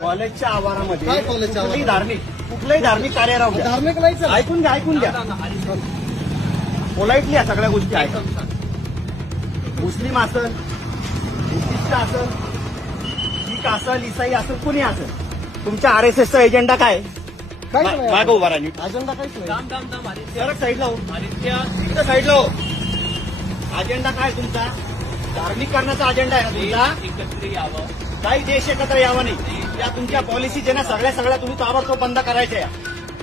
कॉलेजच्या आवारामध्ये काय कॉलेजच्या कुठलंही धार्मिक कार्य राहू द्या. धार्मिक नाही सर. ऐकून घ्या पोलाइटली या सगळ्या गोष्टी आहेत. मुस्लिम असेल, बुद्धिस्ट असेल, शीख असेल, इसाई असेल, कुणी असेल, तुमच्या आरएसएसचा एजेंडा काय? मागं उभा राहा नीट. अजेंडा काहीच नाही. सरक साईडला हो, इकडं साईडला हो. अजेंडा काय तुमचा? धार्मिक करण्याचा अजेंडा आहे ना तुमचा? एकत्र यावं, काही देश एकत्र यावं नाही या तुमच्या पॉलिसी ज्यांना सगळ्या तुम्ही ताबडतोब बंद करायच्या या.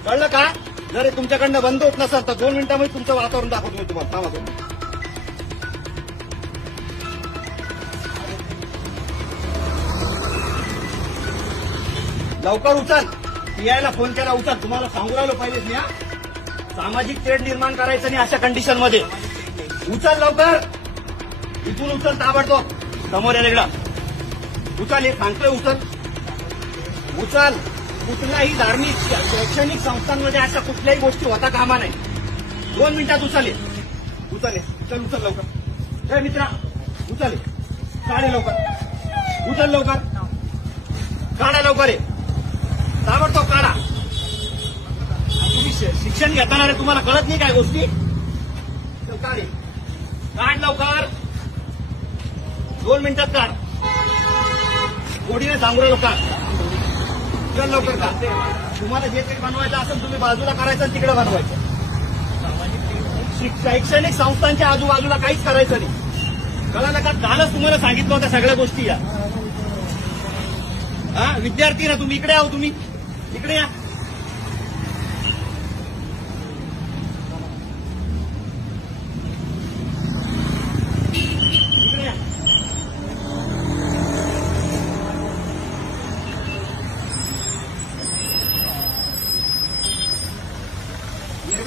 कळलं का? जर तुमच्याकडनं बंद होत नसेल तर 2 मिनिटांमध्ये तुमचं वातावरण दाखवतो मी तुम्हाला. थांबा तुम्ही. लवकर उचल. पीआयला फोन केला, उचल. तुम्हाला सांगू राहिलो पाहिजेच मी. सामाजिक तेढ निर्माण करायचं नाही अशा कंडिशनमध्ये. उचल लवकर. इथून उचल ताबडतोब. समोर यायला इकडं उचल. हे सांगतोय उचल. कुठल्याही धार्मिक शैक्षणिक संस्थांमध्ये अशा कुठल्याही गोष्टी होता कामा नाही. 2 मिनिटात उचल लवकर. हे मित्रा उचल. काढे लवकर. उचल लवकर. काढा लवकर. आहे ताबडतोब काढा. तुम्ही शिक्षण घेताना तुम्हाला कळत नाही काय गोष्टी? काढ लवकर. 2 मिनिटात काढ. गोडीने सांगू राहिलो काढ. चल लवकर काढ. तुम्हाला जे काही बनवायचं असेल तुम्ही बाजूला करायचं आणि तिकडे बनवायचं. शैक्षणिक संस्थांच्या आजूबाजूला काहीच करायचं नाही. कळलं का? कालच तुम्हाला सांगितलं होतं सगळ्या गोष्टी या. विद्यार्थी ना तुम्ही इकडे आहो. तुम्ही इकडे या.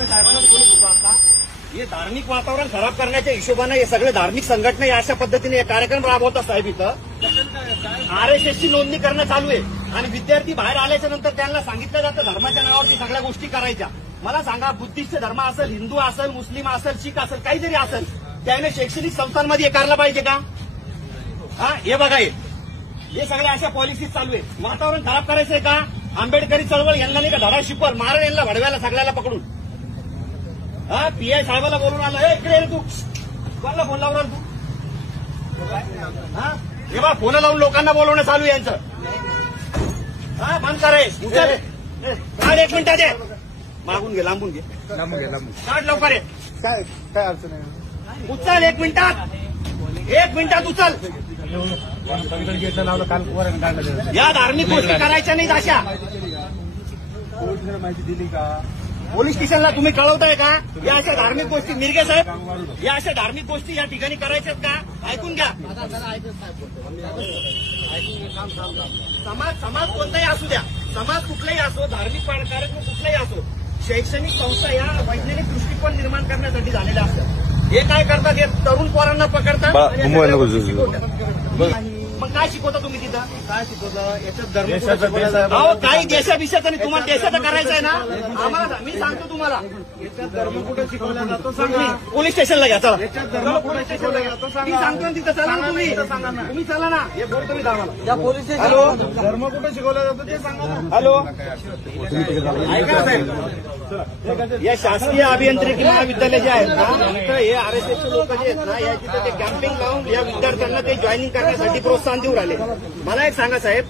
साहेबांना बोलत होतो आता. हे धार्मिक वातावरण खराब करण्याच्या हिशोबाने हे सगळे धार्मिक संघटना या अशा पद्धतीने कार्यक्रम राबवतात साहेब. इथं आरएसएसची नोंदणी करणं चालू आहे आणि विद्यार्थी बाहेर आल्याच्या नंतर त्यांना सांगितलं जातं धर्माच्या नावावरती सगळ्या गोष्टी करायच्या. मला सांगा, बुद्धिस्ट धर्म असेल, हिंदू असेल, मुस्लिम असेल, शीख असेल, काहीतरी असेल, त्याने शैक्षणिक संस्थांमध्ये हे करायला पाहिजे का? हे बघा, हे सगळ्या अशा पॉलिसीज चालू आहे. वातावरण खराब करायचंय का? आंबेडकरी चळवळ यांना नाही का धडा शिकवल, मारण यांना भडव्याला सगळ्याला पकडून. पीआय साहेबाला बोलून आलं. इकडे तू कोणाला फोन लावणार तू? हे बा फोन लावून लोकांना बोलवणं चालू आहे यांचं. बंद करायचं. काढ 1 मिनिटात. दे मागून घे, लांबून घे. काढ लवकर. काय अडचण आहे? उचल 1 मिनिटात. 1 मिनिटात उचल. या धार्मिक गोष्टी करायच्या नाहीत अशा. माहिती दिली का? पोलीस स्टेशनला तुम्ही कळवताय का? या अशा धार्मिक गोष्टी मिरगे साहेब, या अशा धार्मिक गोष्टी या ठिकाणी करायच्यात का? ऐकून घ्या. समाज कोणताही असू द्या, समाज कुठलाही असो, धार्मिक कार्यक्रम कुठलाही असो, शैक्षणिक संस्था या वैज्ञानिक दृष्टिकोन निर्माण करण्यासाठी झालेल्या असतात. हे काय करतात? हे तरुण पोरांना पकडतात. मग काय शिकवता तुम्ही तिथं? काय शिकवता? याच्यात धर्म काही देशाभिषेक आणि तुम्हाला देशाचं करायचं आहे ना? आम्हाला मी सांगतो तुम्हाला. याच्यात धर्म कुठे शिकवला जातो सांगा. पोलीस स्टेशनला घ्या. चला. याच्यात धर्म कुठे शिकवला जातो मी सांगा. सांगतो ना तिथं. चला ना तुम्ही चला ना. हे बोलतो मी आम्हाला. या पोलीस स्टेशन हॅलो. धर्म कुठे शिकवला जातो ते सांगा ना. हॅलो. ऐका साहेब, या शासकीय अभियांत्रिकी महाविद्यालय जे आहेत ना, तिथं हे आरएसएसचे लोक जे आहेत ना, या तिथं ते कॅम्पिंग लावून या विद्यार्थ्यांना ते जॉईनिंग करण्यासाठी प्रोत्साहन देऊ राहिले. मला एक सांगा साहेब,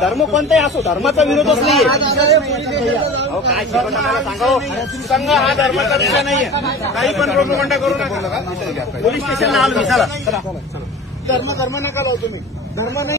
धर्म कोणताही असो, धर्माचा विरोधच नाहीये. काय शिकवता मला सांगा. सांगा, हा धर्माचा विषय नाहीये. काही पण प्रोपगंडा करू नका. पोलीस स्टेशनला आलो मी. चला. धर्म नका लावू तुम्ही. धर्म नाही.